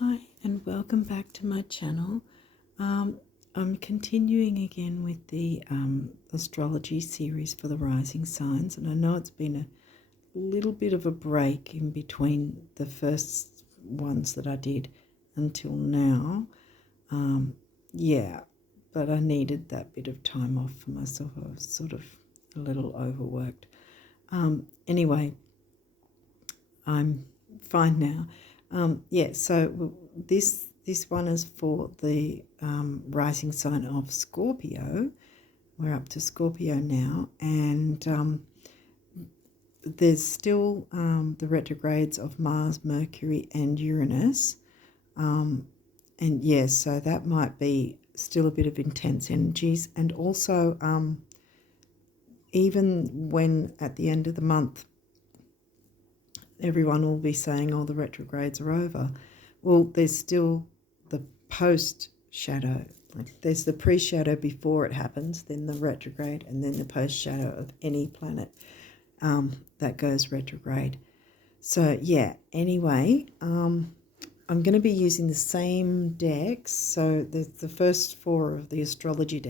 Hi and welcome back to my channel. I'm continuing again with the astrology series for the rising signs, and I know it's been a little bit of a break in between the first ones that I did until now. Yeah, but I needed that bit of time off for myself. I was sort of a little overworked. Anyway, I'm fine now. So this one is for the rising sign of Scorpio. We're up to Scorpio now, and there's still the retrogrades of Mars, Mercury, and Uranus. And yes, so that might be still a bit of intense energies, and also even when at the end of the month everyone will be saying, oh, the retrogrades are over. Well, there's still the post shadow. Like there's the pre-shadow before it happens, then the retrograde, and then the post-shadow of any planet that goes retrograde. So, yeah, anyway, I'm going to be using the same decks. So the first four of the astrology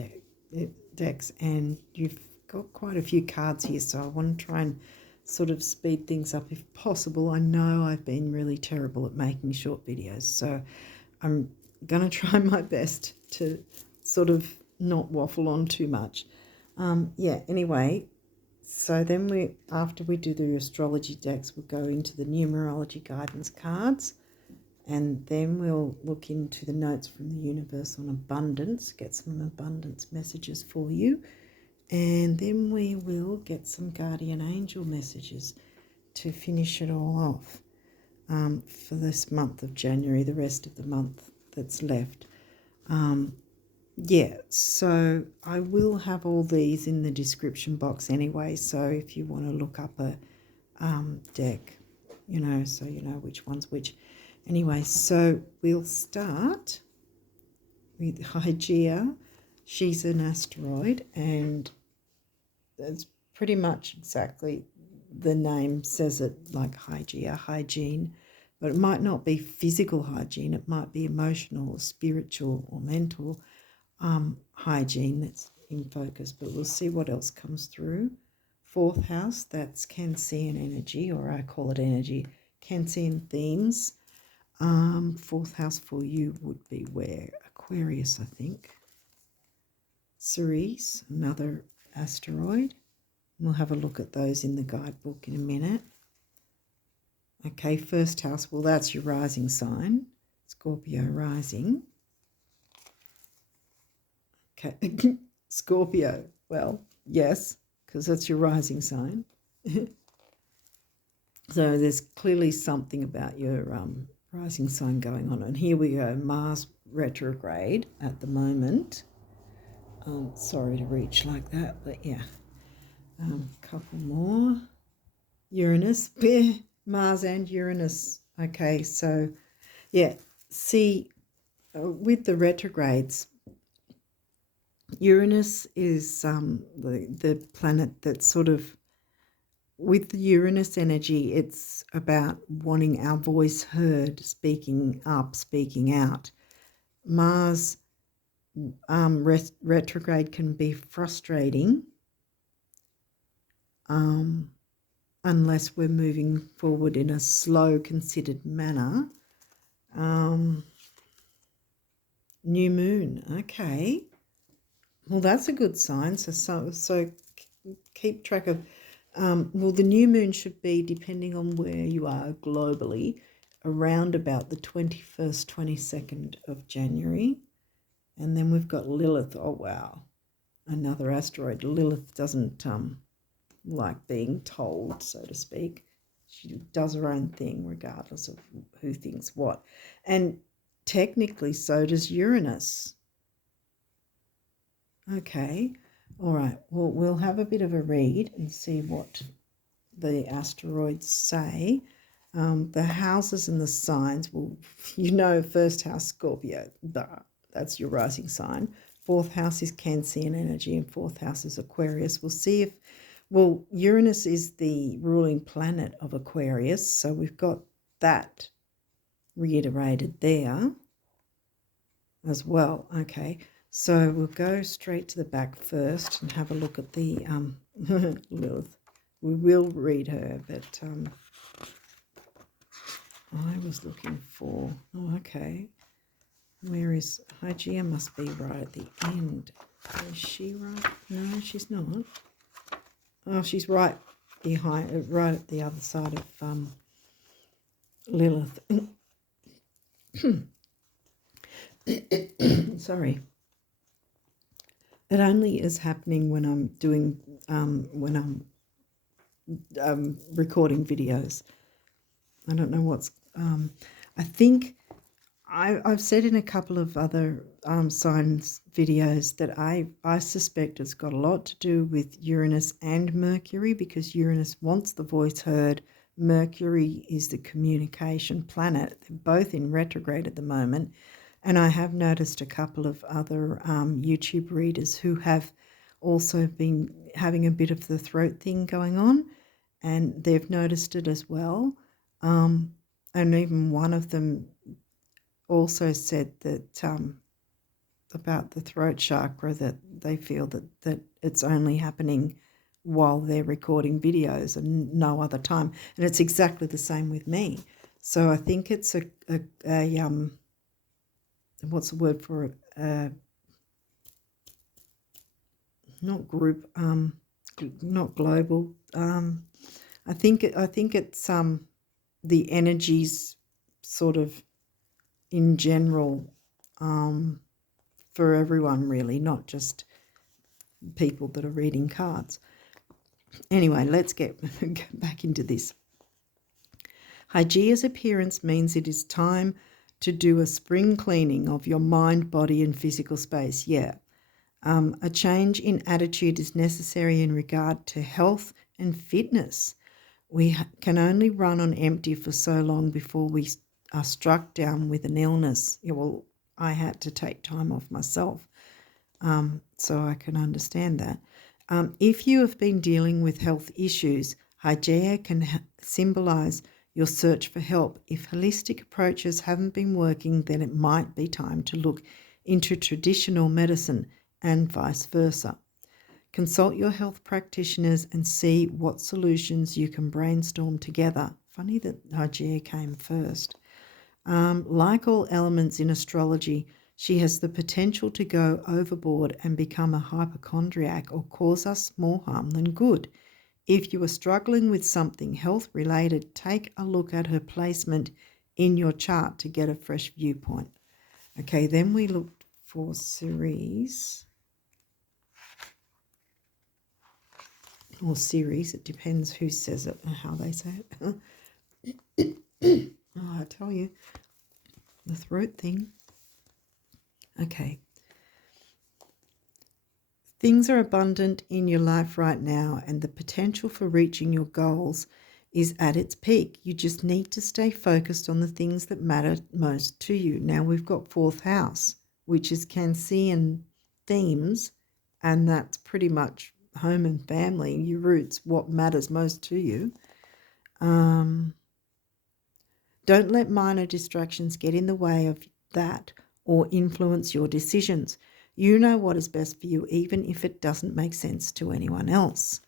decks, and you've got quite a few cards here, so I want to try and sort of speed things up if possible. I know I've been really terrible at making short videos, so I'm going to try my best to sort of not waffle on too much. Anyway, so then after we do the astrology decks, we'll go into the numerology guidance cards, and then we'll look into the notes from the universe on abundance, get some abundance messages for you. And then we will get some guardian angel messages to finish it all off for this month of January, the rest of the month that's left. So I will have all these in the description box anyway. So if you want to look up a deck, so you know which one's which. Anyway, so we'll start with Hygeia. She's an asteroid, and it's pretty much exactly the name says it, like hygiene, but it might not be physical hygiene. It might be emotional or spiritual or mental hygiene that's in focus, but we'll see what else comes through. Fourth house, that's Cancerian energy, or I call it energy, Cancerian themes. Fourth house for you would be where? Aquarius, I think. Ceres, another asteroid. We'll have a look at those in the guidebook in a minute. Okay, first house, well, that's your rising sign, Scorpio rising. Okay, Scorpio, well, yes, because that's your rising sign. So there's clearly something about your rising sign going on. And here we go, Mars retrograde at the moment. Sorry to reach like that, but yeah. Couple more. Uranus, Mars and Uranus. Okay, so yeah, see, with the retrogrades, Uranus is the planet that sort of, with the Uranus energy, it's about wanting our voice heard, speaking up, speaking out. Mars retrograde can be frustrating unless we're moving forward in a slow, considered manner. New moon, okay. Well, that's a good sign. So keep track of. Well, the new moon should be, depending on where you are globally, around about the 21st, 22nd of January. And then we've got Lilith. Oh, wow. Another asteroid. Lilith doesn't like being told, so to speak. She does her own thing regardless of who thinks what. And technically, so does Uranus. Okay. All right. Well, we'll have a bit of a read and see what the asteroids say. The houses and the signs, well, first house, Scorpio, that's your rising sign. Fourth house is Cancerian energy, and fourth house is Aquarius. We'll see if, Uranus is the ruling planet of Aquarius, so we've got that reiterated there as well. Okay, so we'll go straight to the back first and have a look at the Lilith. We will read her, but I was looking for, oh, okay, where is Hygeia? Must be right at the end. Is she right? No, she's not. Oh, she's right behind, right at the other side of Lilith. Sorry. It only is happening when I'm doing, when I'm recording videos. I don't know what's, I think I've said in a couple of other signs videos that I suspect it's got a lot to do with Uranus and Mercury, because Uranus wants the voice heard. Mercury is the communication planet. They're both in retrograde at the moment. And I have noticed a couple of other YouTube readers who have also been having a bit of the throat thing going on, and they've noticed it as well. And even one of them also said that about the throat chakra, that they feel that it's only happening while they're recording videos and no other time. And it's exactly the same with me. So I think it's a what's the word for it? Not group, not global. I think it's the energies sort of in general, for everyone really, not just people that are reading cards. Anyway, let's get back into this. Hygeia's appearance means it is time to do a spring cleaning of your mind, body and physical space. Yeah. A change in attitude is necessary in regard to health and fitness. We can only run on empty for so long before we are struck down with an illness. Yeah, well, I had to take time off myself, so I can understand that. If you have been dealing with health issues, Hygeia can symbolize your search for help. If holistic approaches haven't been working, then it might be time to look into traditional medicine and vice versa. Consult your health practitioners and see what solutions you can brainstorm together. Funny that Hygeia came first. Like all elements in astrology, she has the potential to go overboard and become a hypochondriac or cause us more harm than good. If you are struggling with something health-related, take a look at her placement in your chart to get a fresh viewpoint. Okay, then we looked for Ceres. Or series, it depends who says it and how they say it. Oh, I tell you, the throat thing. Okay. Things are abundant in your life right now, and the potential for reaching your goals is at its peak. You just need to stay focused on the things that matter most to you. Now we've got fourth house, which is Cancerian themes, and that's pretty much home and family, your roots, what matters most to you. Don't let minor distractions get in the way of that or influence your decisions. You know what is best for you, even if it doesn't make sense to anyone else.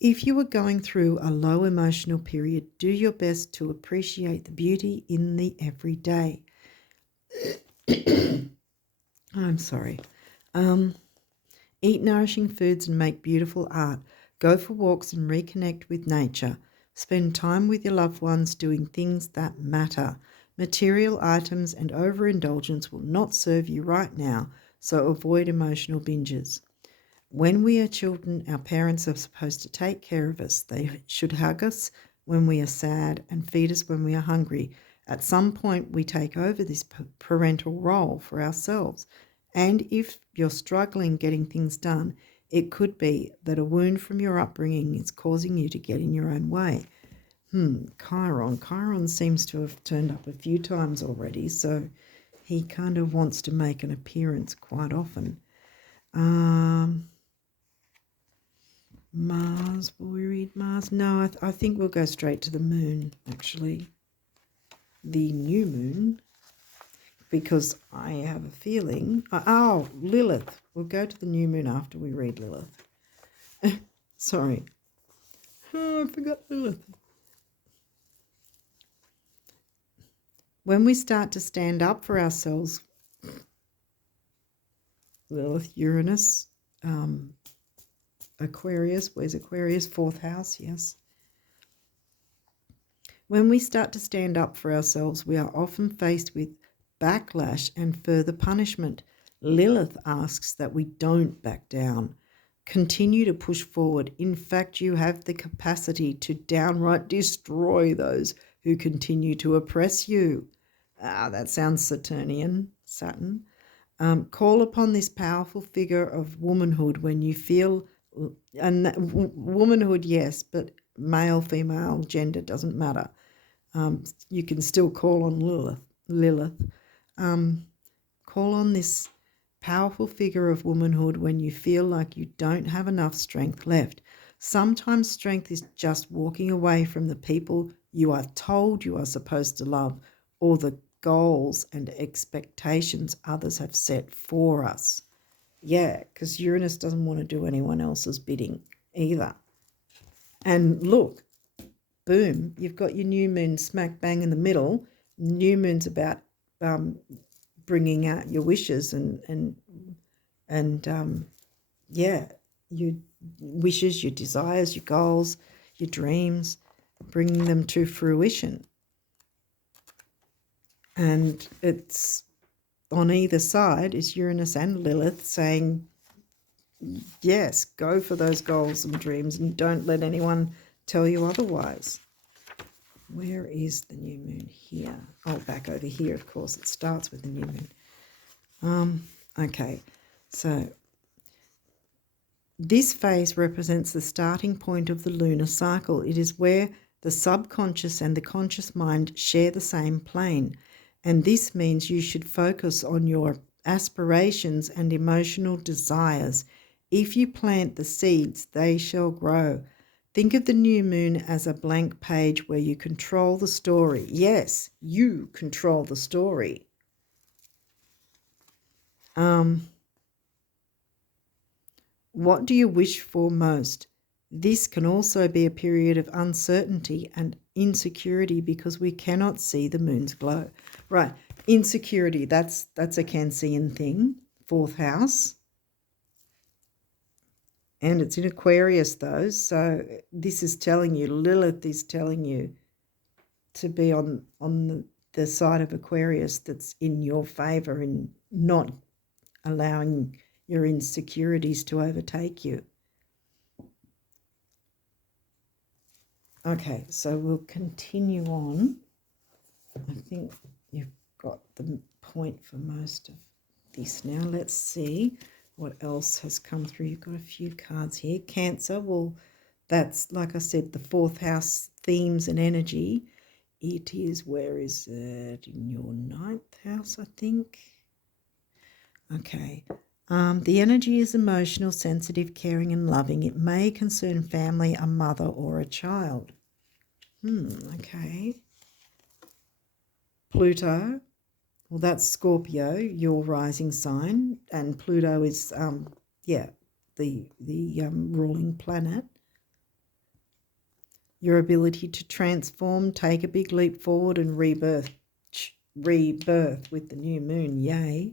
If you are going through a low emotional period, do your best to appreciate the beauty in the everyday. I'm sorry. Eat nourishing foods and make beautiful art. Go for walks and reconnect with nature. Spend time with your loved ones doing things that matter. Material items and overindulgence will not serve you right now, so avoid emotional binges. When we are children, our parents are supposed to take care of us. They should hug us when we are sad and feed us when we are hungry. At some point, we take over this parental role for ourselves. And if you're struggling getting things done, it could be that a wound from your upbringing is causing you to get in your own way. Chiron. Chiron seems to have turned up a few times already, so he kind of wants to make an appearance quite often. Mars, will we read Mars? No, I think we'll go straight to the moon, actually. the new moon, because I have a feeling... Lilith. We'll go to the new moon after we read Lilith. Sorry. Oh, I forgot Lilith. When we start to stand up for ourselves, Lilith, Uranus, Aquarius, where's Aquarius? 4th house, yes. When we start to stand up for ourselves, we are often faced with backlash and further punishment. Lilith asks that we don't back down. Continue to push forward. In fact, you have the capacity to downright destroy those who continue to oppress you. That sounds Saturnian, Saturn. Call upon this powerful figure of womanhood when you feel, and womanhood, yes, but male, female, gender doesn't matter. You can still call on Lilith. Call on this powerful figure of womanhood when you feel like you don't have enough strength left. Sometimes strength is just walking away from the people you are told you are supposed to love, or the goals and expectations others have set for us. Yeah, because Uranus doesn't want to do anyone else's bidding either. And look, boom, you've got your new moon smack bang in the middle. New moon's about bringing out your wishes and your wishes, your desires, your goals, your dreams, bringing them to fruition. And it's on either side is Uranus and Lilith saying, yes, go for those goals and dreams and don't let anyone tell you otherwise. Where is the new moon? Here. Oh, back over here, of course. It starts with the new moon. Okay, so this phase represents the starting point of the lunar cycle. It is where the subconscious and the conscious mind share the same plane. And this means you should focus on your aspirations and emotional desires. If you plant the seeds, they shall grow. Think of the new moon as a blank page where you control the story. Yes, you control the story. What do you wish for most? This can also be a period of uncertainty and insecurity because we cannot see the moon's glow. Right, insecurity, that's a Cancerian thing, 4th house. And it's in Aquarius though, so this is telling you, Lilith is telling you to be on the side of Aquarius that's in your favour and not allowing your insecurities to overtake you. Okay, so we'll continue on. I think you've got the point for most of this now. Let's see what else has come through. You've got a few cards here. Cancer, well, that's, like I said, the 4th house themes and energy. It is, where is it? In your 9th house, I think. Okay. The energy is emotional, sensitive, caring and loving. It may concern family, a mother or a child. Okay. Pluto, well, that's Scorpio, your rising sign, and Pluto is, the ruling planet. Your ability to transform, take a big leap forward and rebirth with the new moon, yay.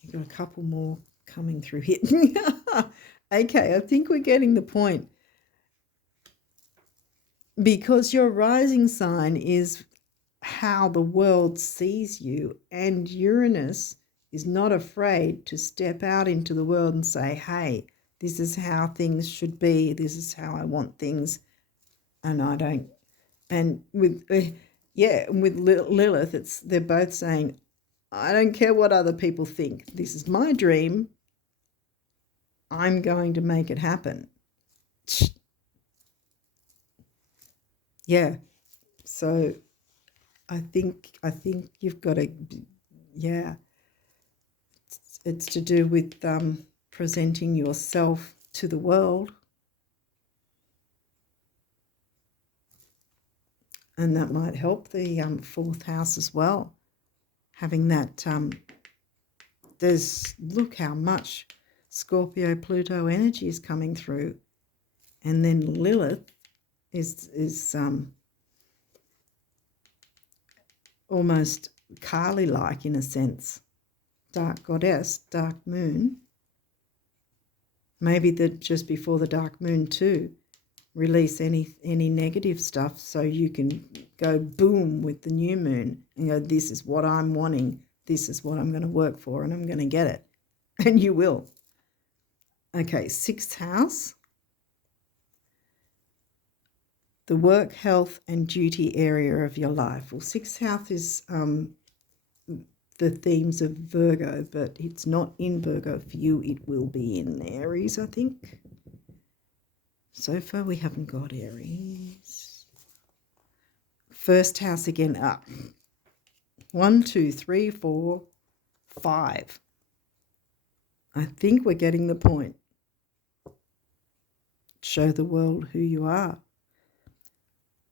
You've got a couple more coming through here. Okay, I think we're getting the point. Because your rising sign is how the world sees you, and Uranus is not afraid to step out into the world and say, hey, this is how things should be, this is how I want things, and I don't. And with Lilith, they're both saying, I don't care what other people think. This is my dream. I'm going to make it happen. Yeah. So I think you've got to, it's to do with presenting yourself to the world. And that might help the 4th house as well. Having that, look how much Scorpio Pluto energy is coming through. And then Lilith is almost Kali-like in a sense. Dark goddess, dark moon. Maybe just before the dark moon too. Release any negative stuff so you can go boom with the new moon and go, this is what I'm wanting. This is what I'm going to work for and I'm going to get it. And you will. Okay, 6th house. The work, health and duty area of your life. Well, 6th house is the themes of Virgo, but it's not in Virgo for you. It will be in Aries, I think. So far we haven't got Aries. 1st house again up. 1, 2, 3, 4, 5. I think we're getting the point. Show the world who you are.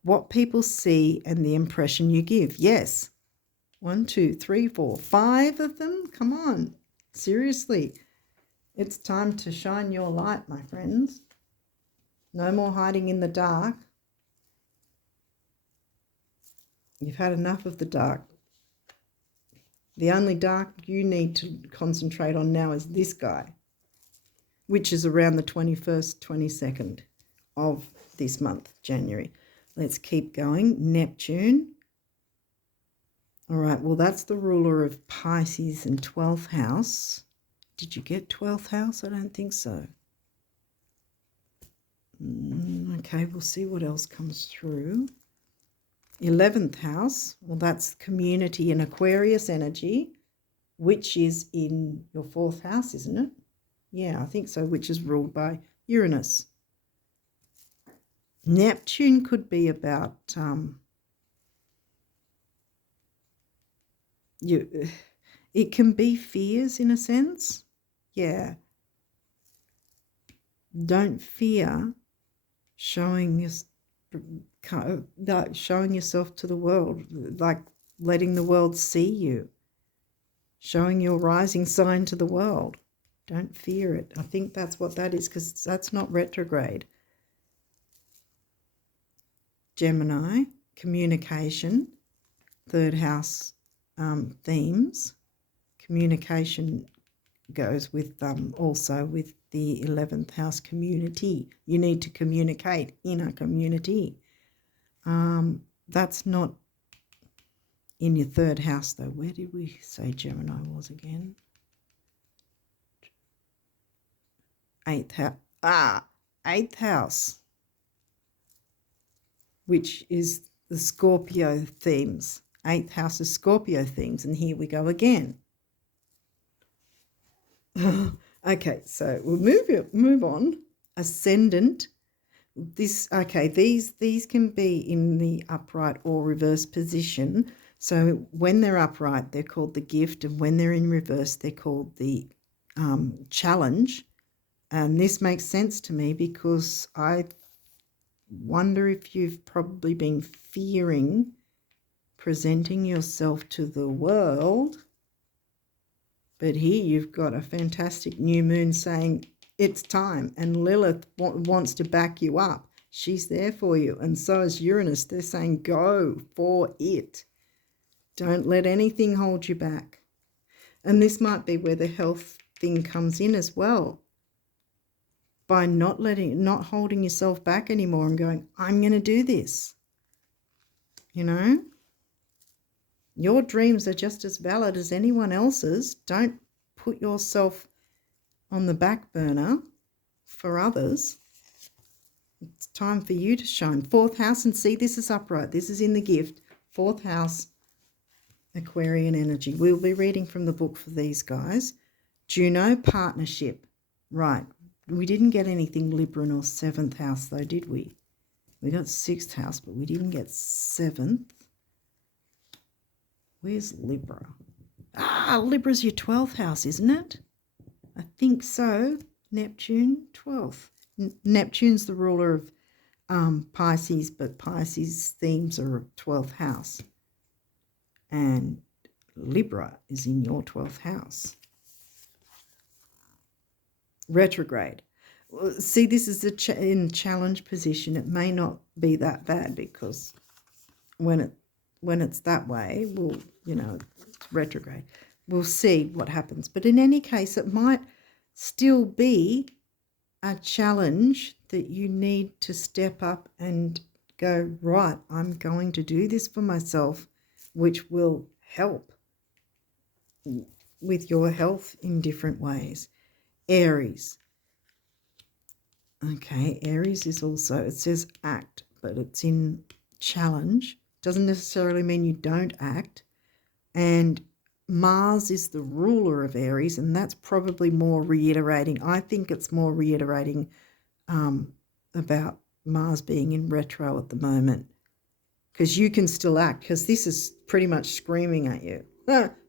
What people see and the impression you give. Yes. 1, 2, 3, 4, 5 of them. Come on. Seriously. It's time to shine your light, my friends. No more hiding in the dark. You've had enough of the dark. The only dark you need to concentrate on now is this guy, which is around the 21st, 22nd of this month, January. Let's keep going. Neptune. All right, well, that's the ruler of Pisces and 12th house. Did you get 12th house? I don't think so. Okay, we'll see what else comes through. 11th house, well, that's community and Aquarius energy, which is in your 4th house, isn't it? Yeah, I think so, which is ruled by Uranus. Neptune could be about it can be fears in a sense. Yeah. Don't fear showing yourself to the world, like letting the world see you, showing your rising sign to the world. Don't fear it. I think that's what that is, because that's not retrograde. Gemini, communication, 3rd house themes. Communication goes with also with the 11th house community. You need to communicate in a community. That's not in your 3rd house though. Where did we say Gemini was again? 8th house. 8th house, which is the Scorpio themes. 8th house is Scorpio themes, and here we go again. Okay, so we'll move on. Ascendant. These can be in the upright or reverse position. So when they're upright, they're called the gift, and when they're in reverse, they're called the challenge. And this makes sense to me because I wonder if you've probably been fearing presenting yourself to the world. But here you've got a fantastic new moon saying it's time, and Lilith wants to back you up. She's there for you, and so is Uranus. They're saying go for it. Don't let anything hold you back. And this might be where the health thing comes in as well. By not holding yourself back anymore and going, I'm going to do this. You know? Your dreams are just as valid as anyone else's. Don't put yourself on the back burner for others. It's time for you to shine. 4th house, and see, this is upright. This is in the gift. 4th house, Aquarian energy. We'll be reading from the book for these guys. Juno, partnership. Right. We didn't get anything Libra or 7th house though, did we? We got 6th house, but we didn't get 7th. Where's Libra? Libra's your 12th house, isn't it? I think so. Neptune, 12th. Neptune's the ruler of Pisces, but Pisces themes are 12th house. And Libra is in your 12th house. Retrograde. See, this is in challenge position. It may not be that bad, because when it's that way, it's retrograde. We'll see what happens. But in any case, it might still be a challenge that you need to step up and go, right, I'm going to do this for myself, which will help with your health in different ways. Aries. Okay, Aries is also, it says act, but it's in challenge. Doesn't necessarily mean you don't act. And Mars is the ruler of Aries, and that's probably more reiterating. I think it's more reiterating about Mars being in retro at the moment, because you can still act, because this is pretty much screaming at you,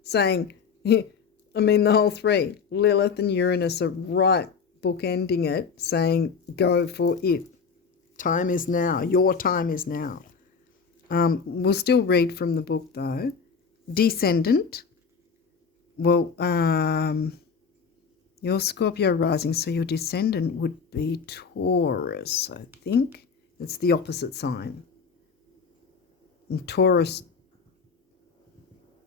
saying, the whole three, Lilith and Uranus are right bookending it, saying go for it. Time is now. Your time is now. We'll still read from the book though. Descendant. Well, your Scorpio rising, so your descendant would be Taurus, I think. It's the opposite sign. And Taurus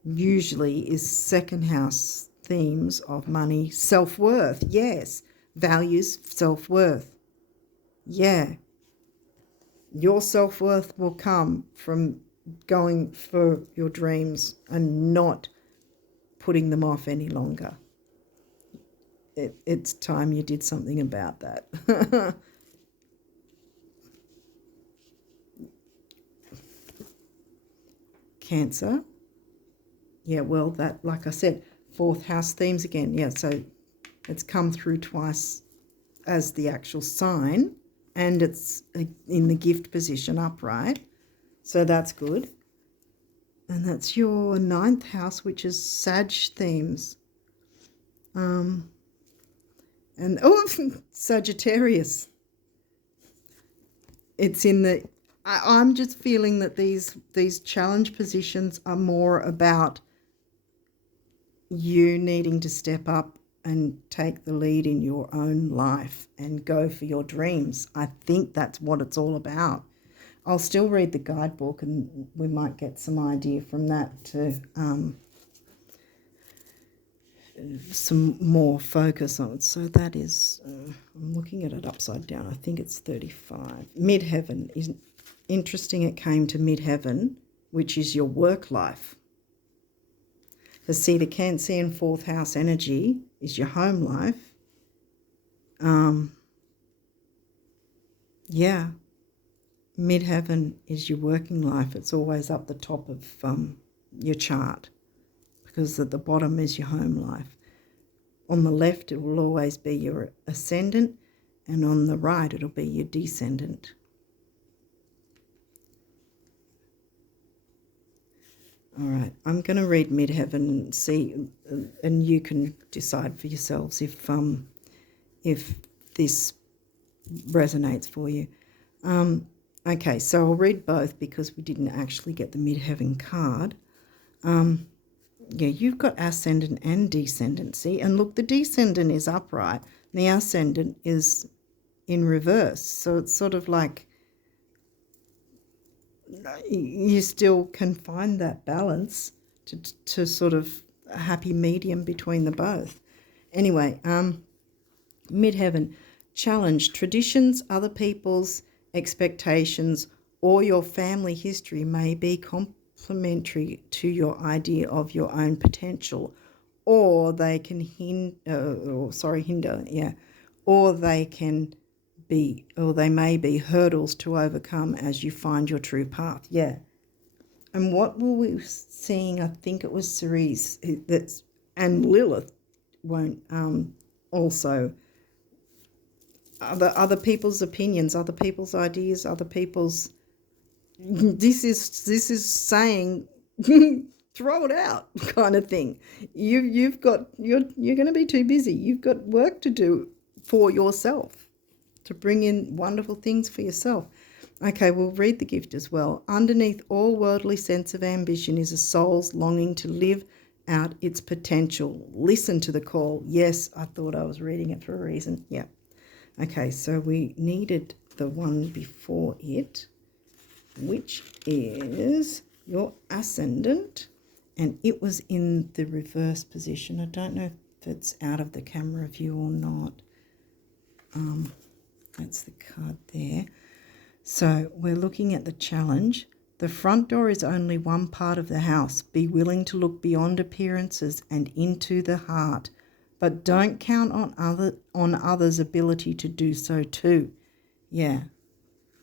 usually is second house themes of money, self-worth. Yes. Values, self-worth. Yeah. Your self-worth will come from going for your dreams and not putting them off any longer. It's time you did something about that. Cancer. Yeah, well, that, like I said, fourth house themes again. Yeah, so it's come through twice as the actual sign, and it's in the gift position upright. So that's good. And that's your 9th house, which is Sag themes. And Sagittarius. It's in the... I'm just feeling that these challenge positions are more about you needing to step up and take the lead in your own life and go for your dreams. I think that's what it's all about. I'll still read the guidebook, and we might get some idea from that to some more focus on it. So that is, I'm looking at it upside down. I think it's 35. Midheaven is interesting. It came to midheaven, which is your work life. Because see, the Cancerian 4th house energy is your home life. Yeah. Midheaven is your working life. It's always up the top of your chart, because at the bottom is your home life. On the left, it will always be your ascendant, and on the right, it'll be your descendant. All right, I'm going to read midheaven and see, and you can decide for yourselves if this resonates for you. Okay, so I'll read both because we didn't actually get the midheaven card. Yeah, you've got ascendant and descendant, see? And look, the descendant is upright, and the ascendant is in reverse. So it's sort of like you still can find that balance to sort of a happy medium between the both. Anyway, midheaven, challenge, traditions, other people's expectations, or your family history may be complementary to your idea of your own potential, or they can hinder, yeah, or they may be hurdles to overcome as you find your true path. Yeah. And what were we seeing? I think it was Ceres and Lilith won't also other people's opinions, other people's ideas, other people's. This is saying throw it out kind of thing. You're going to be too busy. You've got work to do for yourself, to bring in wonderful things for yourself. Okay, we'll read the gift as well. Underneath all worldly sense of ambition is a soul's longing to live out its potential. Listen to the call. Yes, I thought I was reading it for a reason. Yeah. Okay, so we needed the one before it, which is your ascendant, and it was in the reverse position. I don't know if it's out of the camera view or not. That's the card there. So we're looking at the challenge. The front door is only one part of the house. Be willing to look beyond appearances and into the heart, but don't count on others' ability to do so too. Yeah.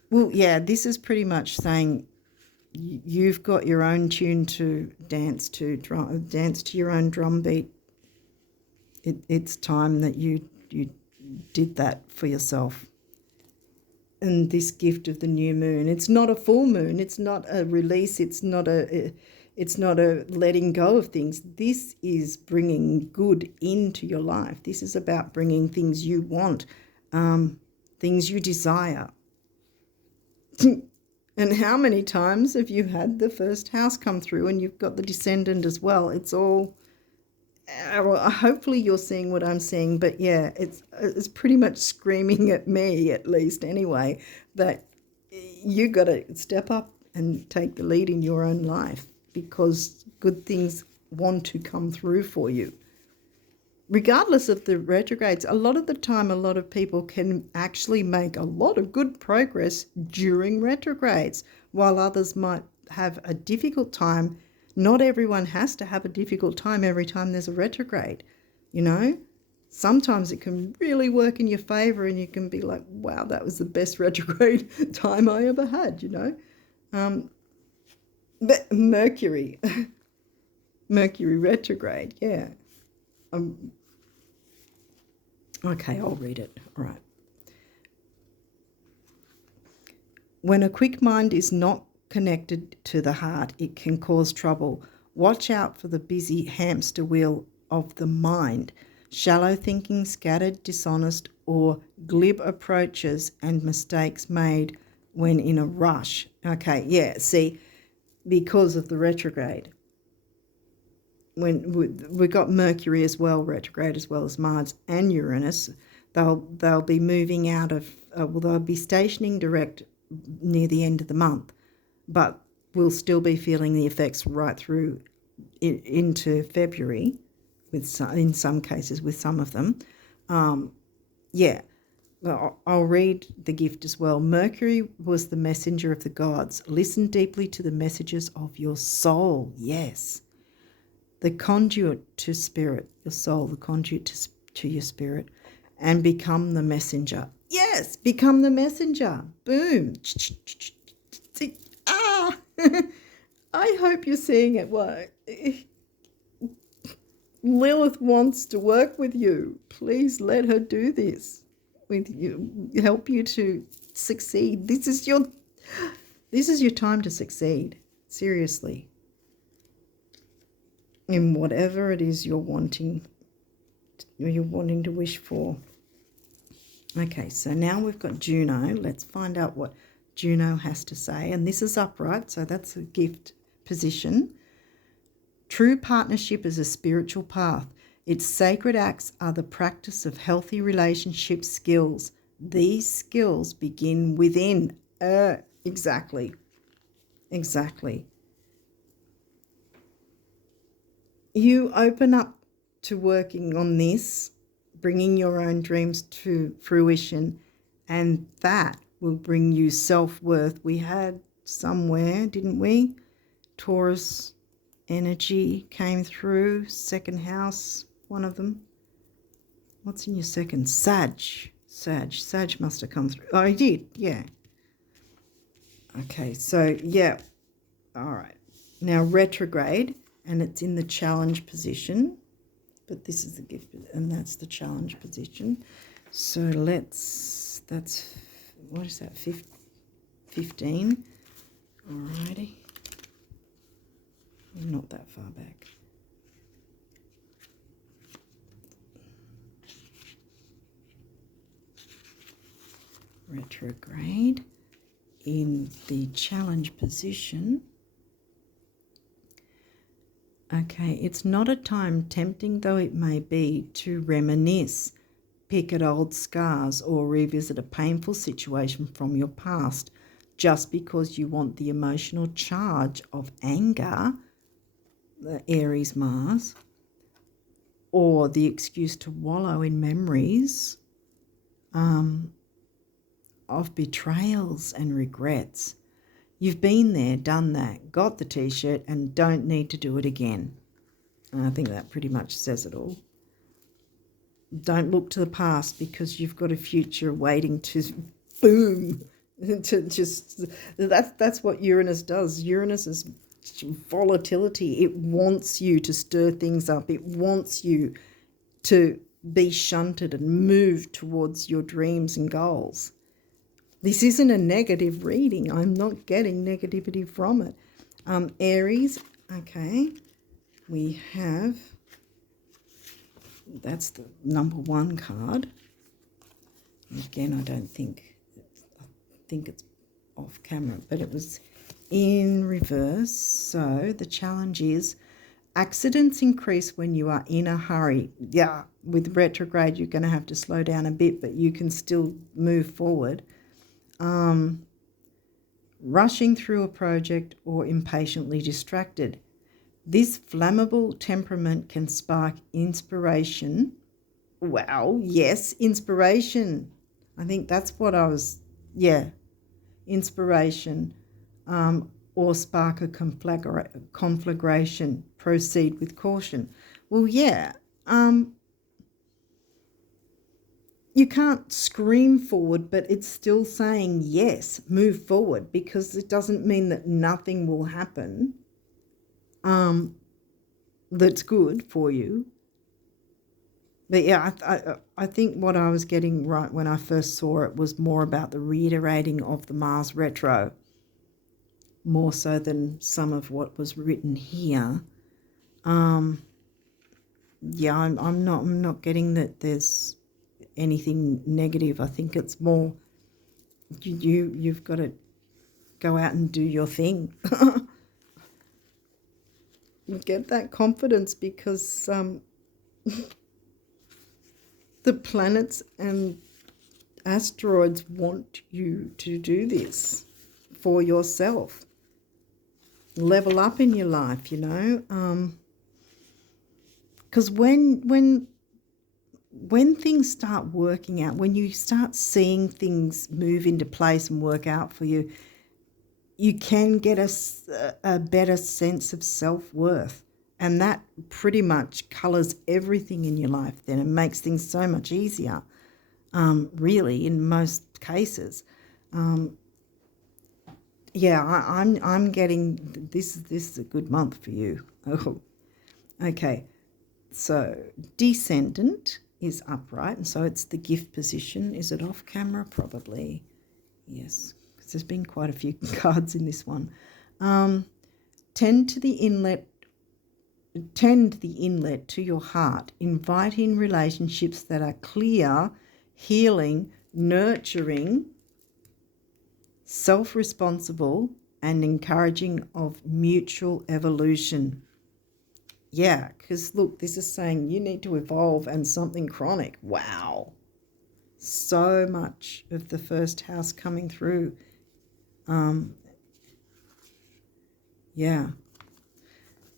Well, yeah, this is pretty much saying you've got your own tune to dance to, dance to your own drum beat. It's time that you did that for yourself. And this gift of the new moon, it's not a full moon, it's not a release, it's not a letting go of things. This is bringing good into your life. This is about bringing things you want, things you desire. And how many times have you had the first house come through and you've got the descendant as well? It's all, well, hopefully you're seeing what I'm seeing, but yeah, it's pretty much screaming at me, at least anyway, that you got to step up and take the lead in your own life, because good things want to come through for you. Regardless of the retrogrades, a lot of the time, a lot of people can actually make a lot of good progress during retrogrades, while others might have a difficult time. Not everyone has to have a difficult time every time there's a retrograde, you know. Sometimes it can really work in your favour and you can be like, wow, that was the best retrograde time I ever had, you know. But Mercury, Mercury retrograde, yeah. Okay, I'll read it. All right. When a quick mind is not connected to the heart, it can cause trouble. Watch out for the busy hamster wheel of the mind. Shallow thinking, scattered, dishonest, or glib approaches and mistakes made when in a rush. Okay, yeah, see, because of the retrograde. When we got Mercury as well, retrograde, as well as Mars and Uranus, they'll be moving out of, they'll be stationing direct near the end of the month, but we'll still be feeling the effects right through into February, in some cases with some of them. Yeah, well, I'll read the gift as well. Mercury was the messenger of the gods. Listen deeply to the messages of your soul. Yes. The conduit to spirit, your soul, the conduit to your spirit, and become the messenger. Yes, become the messenger. Boom. Ah, I hope you're seeing it. What? Lilith wants to work with you. Please let her do this with you, help you to succeed. This is your time to succeed. Seriously. In whatever it is you're wanting to wish for. Okay, so now we've got Juno. Let's find out what Juno has to say. And this is upright, so that's a gift position. True partnership is a spiritual path. Its sacred acts are the practice of healthy relationship skills. These skills begin within. Exactly. You open up to working on this, bringing your own dreams to fruition, and that will bring you self-worth. We had somewhere, didn't we? Taurus energy came through, second house, one of them. What's in your second? Sag must have come through. Oh, he did, yeah. Okay, so, yeah. All right. Now, retrograde, and it's in the challenge position. But this is the gift, and that's the challenge position. So that's, what is that, 15? Alrighty. Not that far back. Retrograde. in the challenge position. Okay, it's not a time, tempting though it may be, to reminisce, pick at old scars, or revisit a painful situation from your past just because you want the emotional charge of anger, the Aries Mars, or the excuse to wallow in memories of betrayals and regrets. You've been there, done that, got the t-shirt, and don't need to do it again. And I think that pretty much says it all. Don't look to the past because you've got a future waiting to boom. To just that's what Uranus does. Uranus is volatility. It wants you to stir things up. It wants you to be shunted and move towards your dreams and goals. This isn't a negative reading. I'm not getting negativity from it. Aries, okay, we have, that's the number 1 card. Again, I think it's off camera, but it was in reverse. So the challenge is accidents increase when you are in a hurry. Yeah, with retrograde, you're going to have to slow down a bit, but you can still move forward. Rushing through a project or impatiently distracted. This flammable temperament can spark inspiration. Wow, yes, inspiration. I think that's what I was, inspiration, or spark a conflagration. Proceed with caution. Well, yeah, you can't scream forward, but it's still saying yes, move forward, because it doesn't mean that nothing will happen that's good for you. But yeah, I think what I was getting right when I first saw it was more about the reiterating of the Mars retro, more so than some of what was written here. I'm not getting that there's anything negative. I think it's more you've got to go out and do your thing. Get that confidence, because the planets and asteroids want you to do this for yourself. Level up in your life, because when things start working out, when you start seeing things move into place and work out for you, you can get a better sense of self-worth. And that pretty much colours everything in your life then, and makes things so much easier, really, in most cases. I'm getting this is a good month for you. Oh, okay. So Descendant is upright, and so it's the gift position. Is it off camera? Probably. Yes, because there's been quite a few cards in this one. Tend the inlet to your heart. Invite in relationships that are clear, healing, nurturing, self-responsible, and encouraging of mutual evolution. Yeah, because look, this is saying you need to evolve and something chronic. Wow. So much of the first house coming through. Yeah.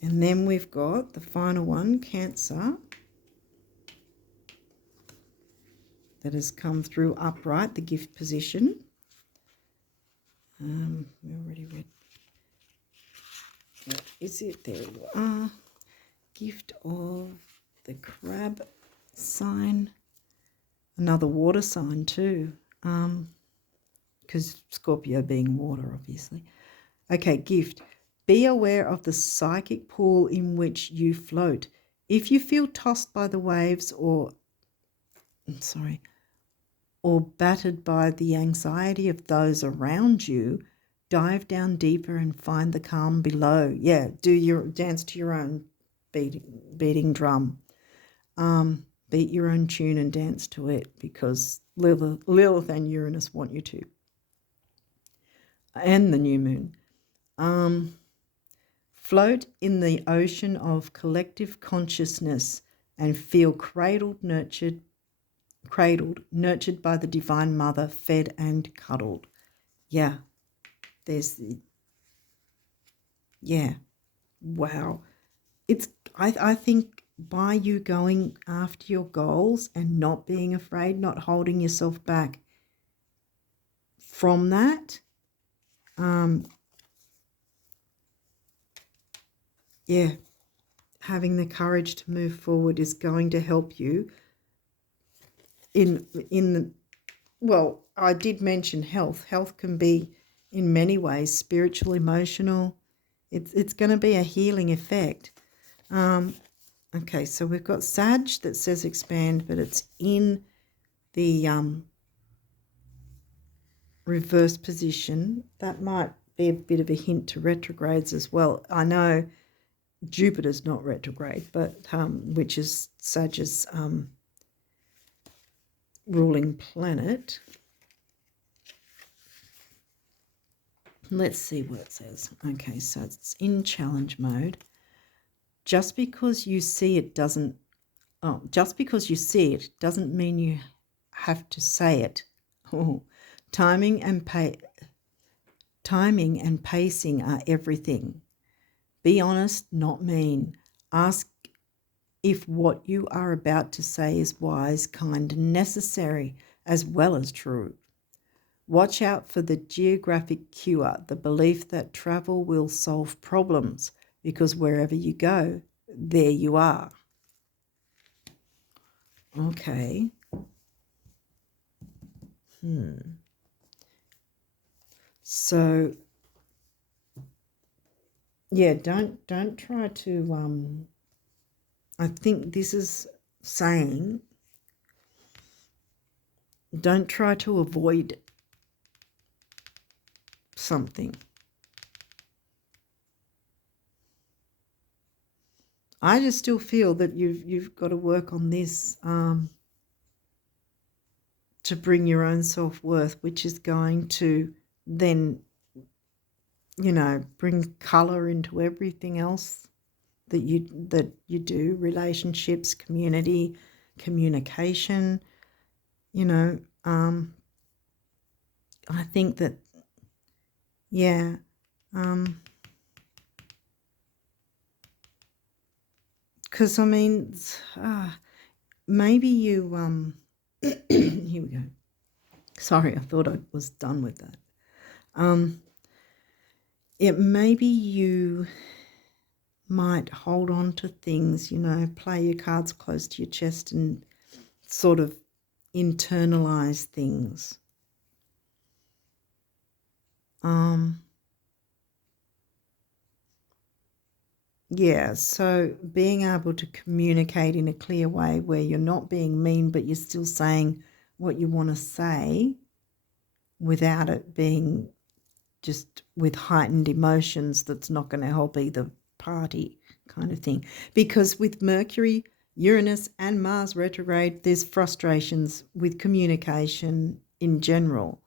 And then we've got the final one, Cancer, that has come through upright, the gift position. We already read. Is it? There you are. Gift of the crab sign. Another water sign too, because Scorpio being water, obviously. Okay, gift. Be aware of the psychic pool in which you float. If you feel tossed by the waves or battered by the anxiety of those around you, dive down deeper and find the calm below. Yeah, dance to your own beating drum. Beat your own tune and dance to it, because Lilith and Uranus want you to. and the new moon. Float in the ocean of collective consciousness and feel cradled, nurtured by the Divine Mother, fed and cuddled. Yeah, wow. I think by you going after your goals and not being afraid, not holding yourself back from that, having the courage to move forward is going to help you in the, well, I did mention health. Health can be in many ways spiritual, emotional. It's going to be a healing effect. Okay, so we've got Sag that says expand, but it's in the reverse position. That might be a bit of a hint to retrogrades as well. I know Jupiter's not retrograde, but which is Sag's ruling planet. Let's see what it says. Okay, so it's in challenge mode. Just because you see it doesn't mean you have to say it. Oh, timing and pacing are everything. Be honest, not mean. Ask if what you are about to say is wise, kind, and necessary, as well as true. Watch out for the geographic cure, the belief that travel will solve problems, because wherever you go, there you are. Okay. So, yeah, don't try to I think this is saying don't try to avoid something. I just still feel that you've got to work on this to bring your own self-worth, which is going to then, bring colour into everything else that you do, relationships, community, communication. I think that, because maybe you here we go. Sorry, I thought I was done with that. Maybe you might hold on to things, play your cards close to your chest and sort of internalize things. So being able to communicate in a clear way where you're not being mean, but you're still saying what you want to say without it being just with heightened emotions, that's not going to help either party, kind of thing. Because with Mercury, Uranus and Mars retrograde, there's frustrations with communication in general.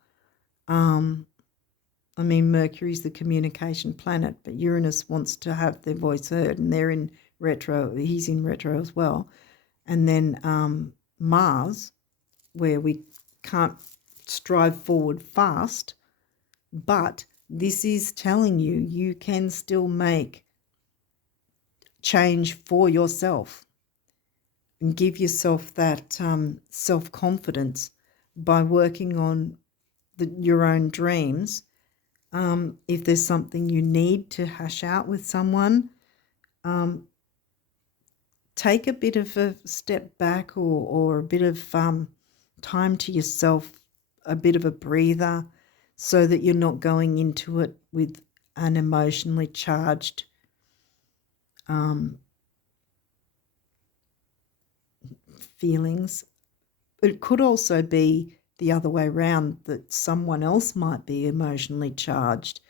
Mercury's the communication planet, but Uranus wants to have their voice heard, and they're in retro. He's in retro as well. And then Mars, where we can't strive forward fast, but this is telling you can still make change for yourself and give yourself that self-confidence by working on your own dreams. If there's something you need to hash out with someone, take a bit of a step back or a bit of time to yourself, a bit of a breather, so that you're not going into it with an emotionally charged feelings. It could also be the other way around, that someone else might be emotionally charged,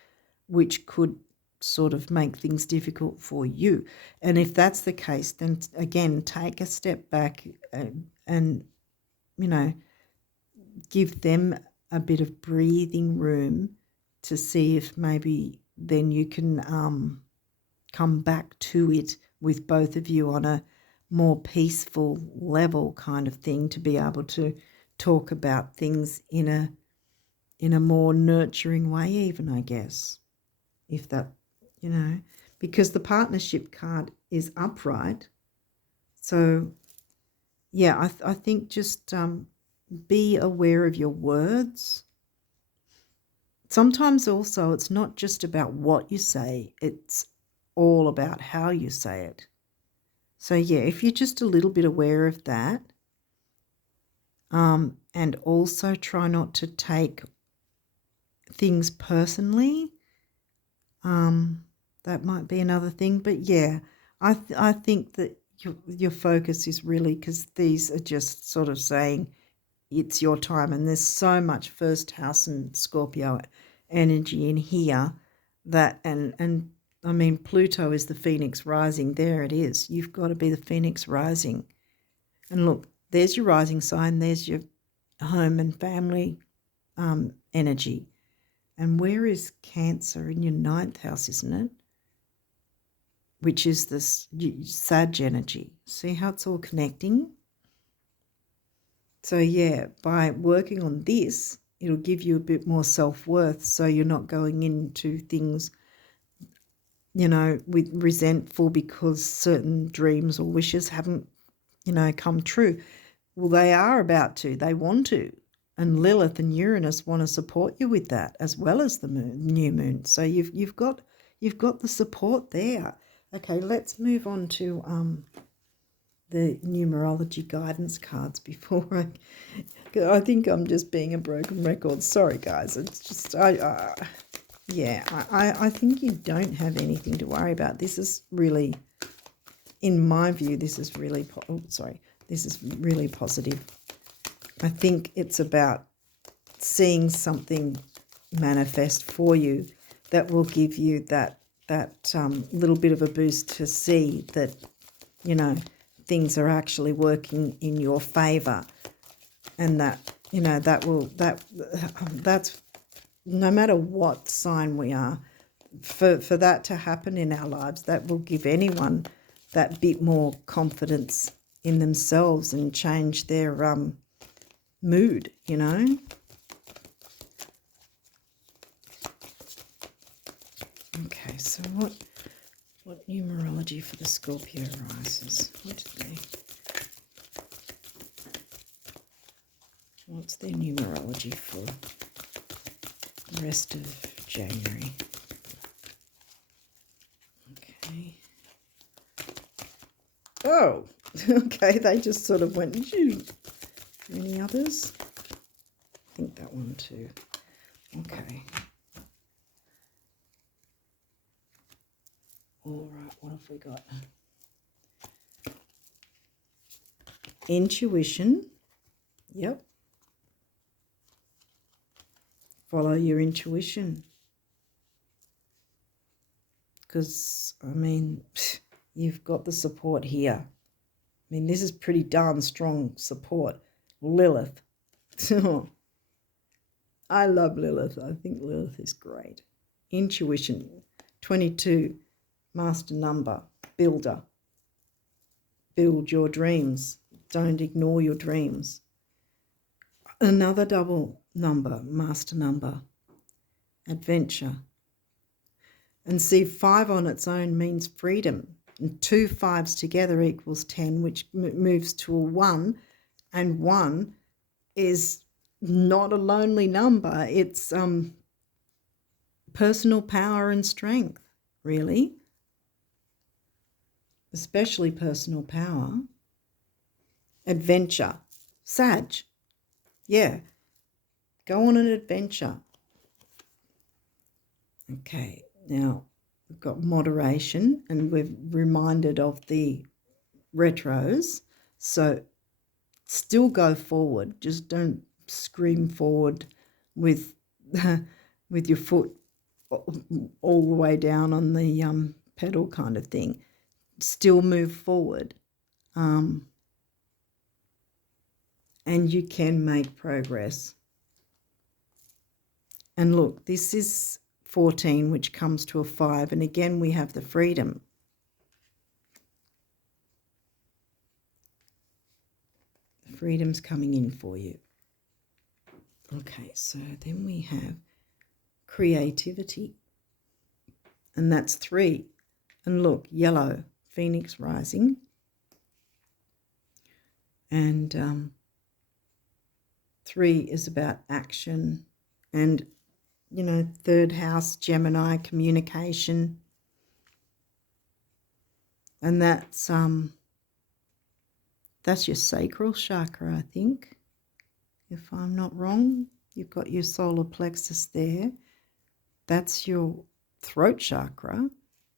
which could sort of make things difficult for you. And if that's the case, then again, take a step back and give them a bit of breathing room to see if maybe then you can come back to it with both of you on a more peaceful level kind of thing, to be able to talk about things in a more nurturing way even, I guess, if that, because the partnership card is upright. So, yeah, I think just be aware of your words. Sometimes also it's not just about what you say, it's all about how you say it. So, yeah, if you're just a little bit aware of that, and also try not to take things personally, that might be another thing. But, yeah, I think that your focus is really, because these are just sort of saying it's your time, and there's so much first house and Scorpio energy in here that, and I mean, Pluto is the Phoenix rising. There it is. You've got to be the Phoenix rising. And look, there's your rising sign. There's your home and family energy. And where is Cancer? In your 9th house, isn't it? Which is this Sag energy. See how it's all connecting? So, yeah, by working on this, it'll give you a bit more self-worth, so you're not going into things, with resentful because certain dreams or wishes haven't, come true. Well, they are about to. They want to. And Lilith and Uranus want to support you with that, as well as the new moon. So you've got the support there. Okay, let's move on to the numerology guidance cards before I think I'm just being a broken record. Sorry, guys. It's just I think you don't have anything to worry about. This is really, in my view, this is really positive. I think it's about seeing something manifest for you that will give you that little bit of a boost to see that, things are actually working in your favor, and that, that's no matter what sign we are, for that to happen in our lives, that will give anyone that bit more confidence in themselves and change their mood, Okay, so what numerology for the Scorpio risers? What's their numerology for the rest of January? Okay. Oh, okay, they just sort of went, any others? I think that one too. Okay. All right, what have we got? Intuition. Yep. Follow your intuition. Because, I mean, you've got the support here. I mean, this is pretty darn strong support. Lilith. I love Lilith. I think Lilith is great. Intuition. 22. Master number. Builder. Build your dreams. Don't ignore your dreams. Another double number. Master number. Adventure. And see, 5 on its own means freedom. And 2 5s together equals 10, which moves to a 1. And 1 is not a lonely number. It's personal power and strength, really. Especially personal power. Adventure. Sag. Yeah. Go on an adventure. Okay. Now, we've got moderation, and we're reminded of the retros. So still go forward. Just don't scream forward with with your foot all the way down on the pedal kind of thing. Still move forward. And you can make progress. And look, this is 14, which comes to a 5. And again, we have the freedom. Freedom's coming in for you. Okay, so then we have creativity. And that's 3. And look, yellow, Phoenix rising. And 3 is about action and, you know, 3rd house, Gemini, communication. And that's your sacral chakra, I think, if I'm not wrong. You've got your solar plexus there. That's your throat chakra,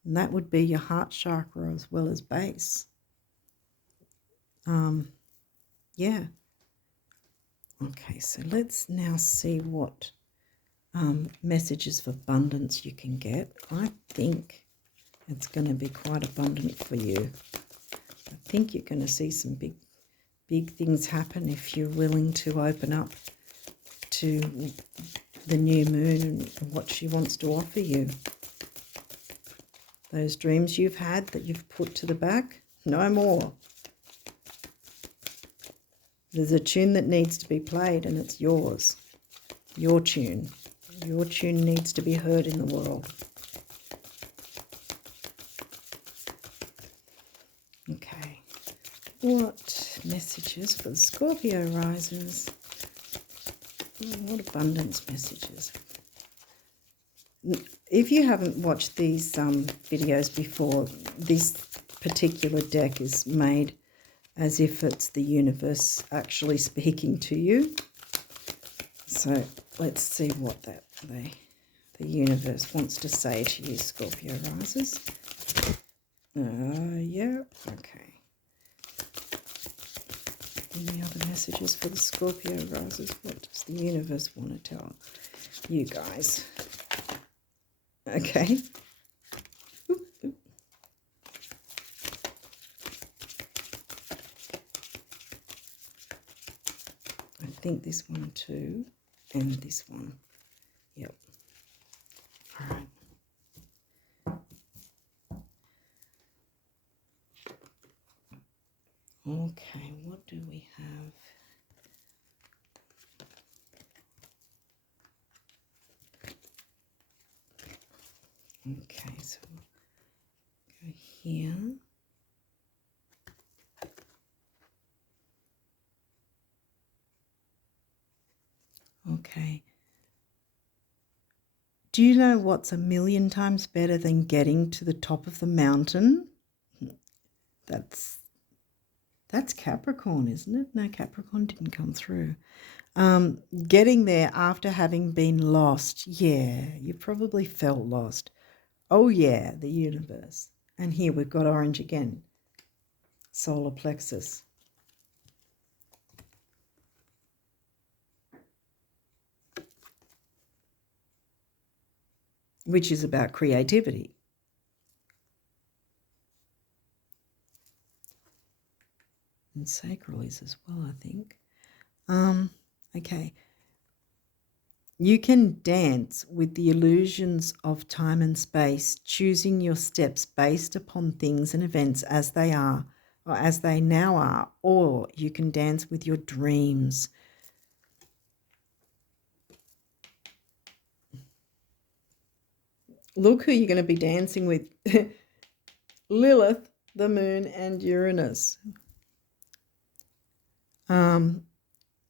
and that would be your heart chakra as well as base. Yeah. Okay, so let's now see what messages of abundance you can get. I think it's going to be quite abundant for you. I think you're going to see some big things happen if you're willing to open up to the new moon and what she wants to offer you. Those dreams you've had that you've put to the back, no more. There's a tune that needs to be played and it's yours. Your tune. Your tune needs to be heard in the world. Okay. What messages for the Scorpio risers? What abundance messages? If you haven't watched these videos before, this particular deck is made as if it's the universe actually speaking to you. So let's see what the universe wants to say to you, Scorpio risers. Yeah, okay. Any other messages for the Scorpio risers? What does the universe want to tell you guys? Okay. I think this one too, and this one. Yep. All right. Okay, what do we have? Okay, so we'll go here. Okay. Do you know what's 1,000,000 times better than getting to the top of the mountain? That's Capricorn, isn't it? No, Capricorn didn't come through. Getting there after having been lost. Yeah, you probably felt lost. Oh, yeah, the universe. And here we've got orange again. Solar plexus. Which is about creativity. And sacral is as well, I think. Okay. You can dance with the illusions of time and space, choosing your steps based upon things and events as they are, or as they now are, or you can dance with your dreams. Look who you're going to be dancing with. Lilith, the moon, and Uranus.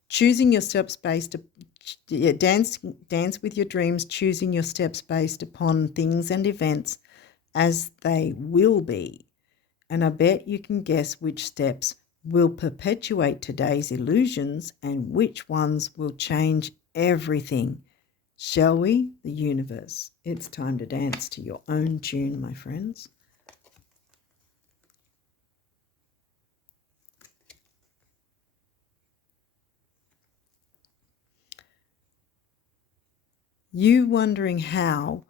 Choosing your steps based dance with your dreams, choosing your steps based upon things and events as they will be. And I bet you can guess which steps will perpetuate today's illusions and which ones will change everything. Shall we? The universe. It's time to dance to your own tune, my friends. You wondering how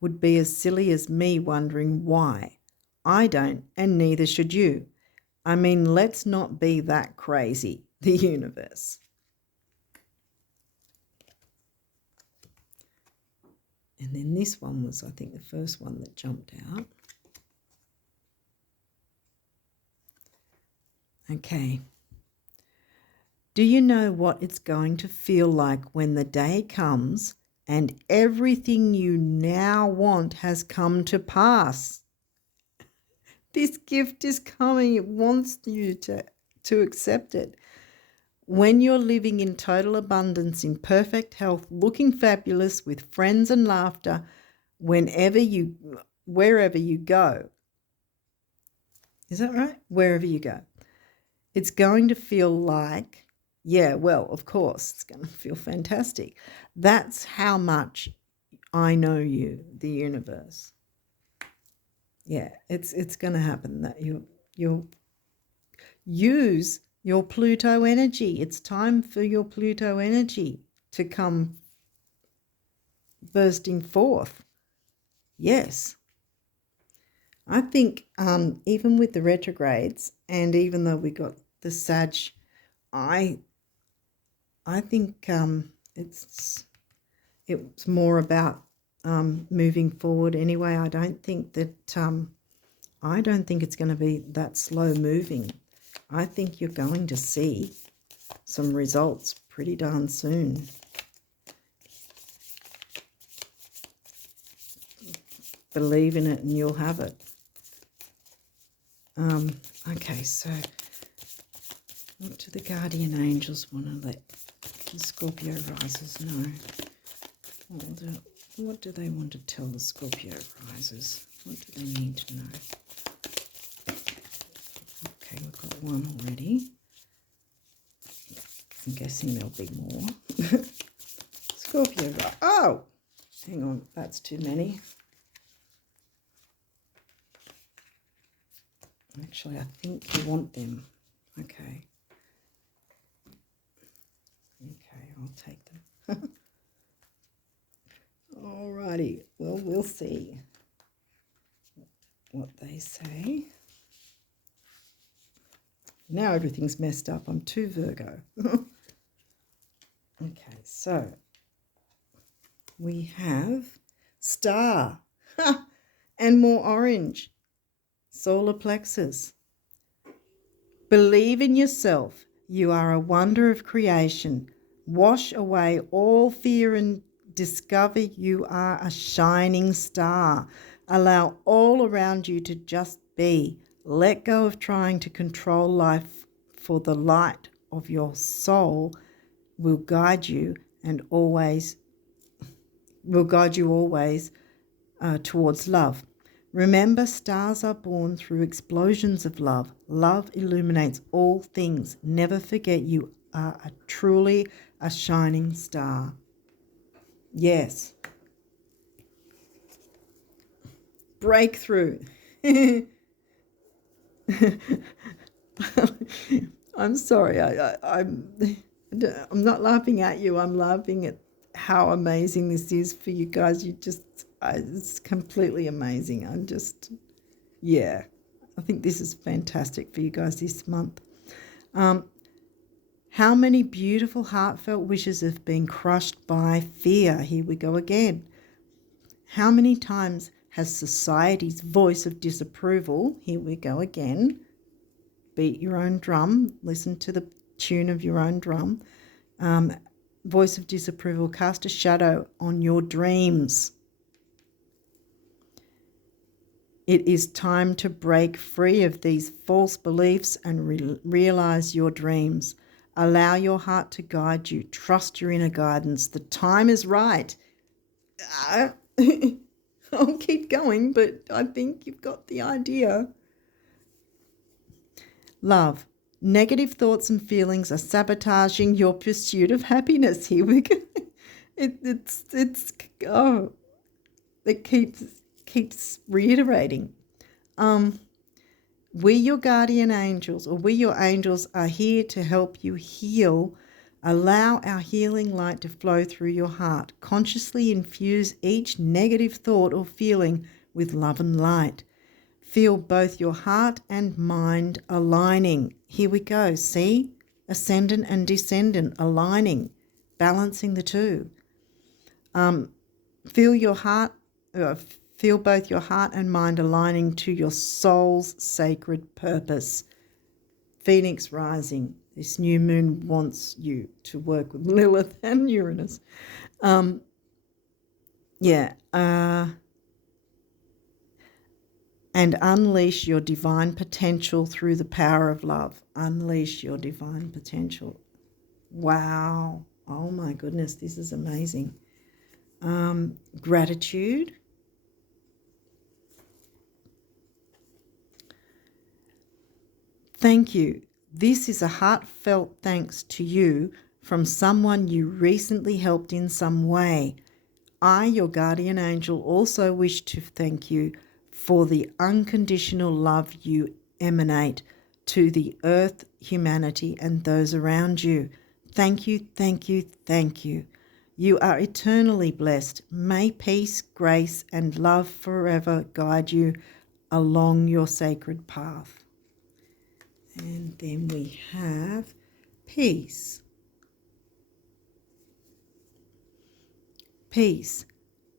would be as silly as me wondering why. I don't, and neither should you. I mean, let's not be that crazy, the universe. And then this one was, I think, the first one that jumped out. Okay. Do you know what it's going to feel like when the day comes and everything you now want has come to pass? This gift is coming. It wants you to accept it. When you're living in total abundance, in perfect health, looking fabulous with friends and laughter, wherever you go. Is that right? Wherever you go. It's going to feel like, yeah, well, of course, it's going to feel fantastic. That's how much I know you, the universe. Yeah, it's going to happen that you'll use your Pluto energy. It's time for your Pluto energy to come bursting forth. Yes. I think even with the retrogrades, and even though we got the Sag, I think it's more about moving forward anyway. I don't think it's going to be that slow moving. I think you're going to see some results pretty darn soon. Believe in it and you'll have it. Okay, so what do the guardian angels want to let the Scorpio risers know? What do they want to tell the Scorpio risers? What do they need to know? Okay, we've got one already. I'm guessing there'll be more. Scorpio, oh, hang on, that's too many. Actually, I think you want them. Okay. Okay, I'll take them. Alrighty, well, we'll see what they say. Now everything's messed up. I'm too Virgo. Okay, so we have star and more orange. Solar plexus. Believe in yourself. You are a wonder of creation. Wash away all fear and discover you are a shining star. Allow all around you to just be. Let go of trying to control life, for the light of your soul will guide you and always towards love. Remember, stars are born through explosions of love. Love illuminates all things. Never forget you are truly a shining star. Yes. Breakthrough. I'm sorry. I'm not laughing at you. I'm laughing at how amazing this is for you guys. It's completely amazing. Yeah, I think this is fantastic for you guys this month. How many beautiful heartfelt wishes have been crushed by fear? Here we go again. How many times has society's voice of disapproval, here we go again, beat your own drum, listen to the tune of your own drum, voice of disapproval, cast a shadow on your dreams? It is time to break free of these false beliefs and realize your dreams. Allow your heart to guide you. Trust your inner guidance. The time is right. I'll keep going, but I think you've got the idea. Love. Negative thoughts and feelings are sabotaging your pursuit of happiness. Here we go. It keeps reiterating. We, your guardian angels, or we, your angels, are here to help you heal. Allow our healing light to flow through your heart. Consciously infuse each negative thought or feeling with love and light. Feel both your heart and mind aligning. Here we go. See? Ascendant and descendant aligning, balancing the two. Feel your heart, feel both your heart and mind aligning to your soul's sacred purpose. Phoenix rising. This new moon wants you to work with Lilith and Uranus. And unleash your divine potential through the power of love. Unleash your divine potential. Wow. Oh my goodness, this is amazing. Gratitude. Thank you. This is a heartfelt thanks to you from someone you recently helped in some way. I, your guardian angel, also wish to thank you for the unconditional love you emanate to the earth, humanity, and those around you. Thank you, thank you, thank you. You are eternally blessed. May peace, grace, and love forever guide you along your sacred path. And then we have peace. Peace.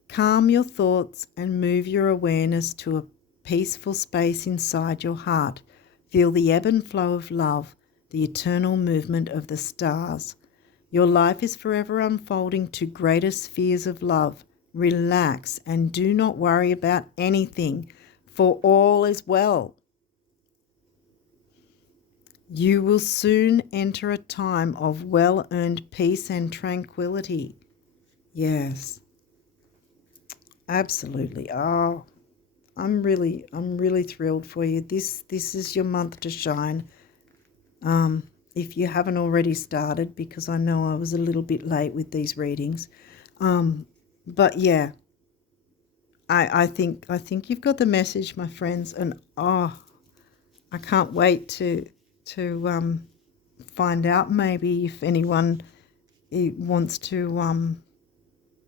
Calm your thoughts and move your awareness to a peaceful space inside your heart. Feel the ebb and flow of love, the eternal movement of the stars. Your life is forever unfolding to greater spheres of love. Relax and do not worry about anything, for all is well. You will soon enter a time of well-earned peace and tranquility. Yes. Absolutely. Oh, I'm really thrilled for you. This is your month to shine. If you haven't already started, because I know I was a little bit late with these readings. But yeah, I think you've got the message, my friends, and I can't wait to find out maybe if anyone wants to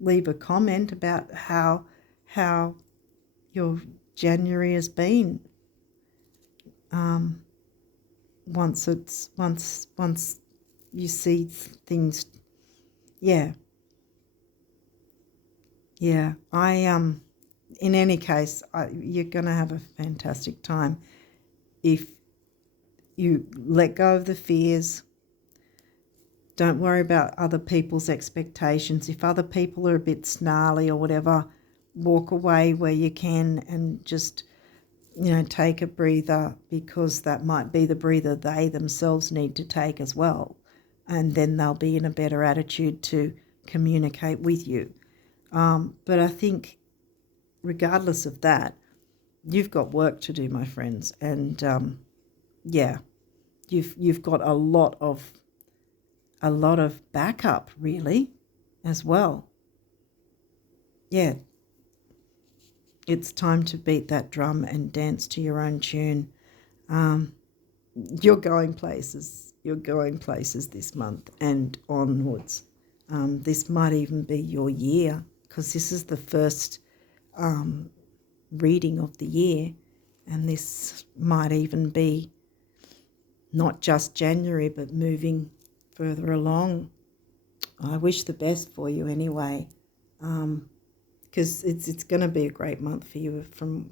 leave a comment about how your January has been. Once you see things, yeah. In any case, you're going to have a fantastic time if you let go of the fears. Don't worry about other people's expectations. If other people are a bit snarly or whatever, walk away where you can and just, take a breather, because that might be the breather they themselves need to take as well. And then they'll be in a better attitude to communicate with you. But I think regardless of that, you've got work to do, my friends. And you've got a lot of backup, really, as well. Yeah, it's time to beat that drum and dance to your own tune. You're going places. You're going places this month and onwards. This might even be your year, because this is the first reading of the year, and this might even be not just January, but moving further along. I wish the best for you anyway, because it's going to be a great month for you from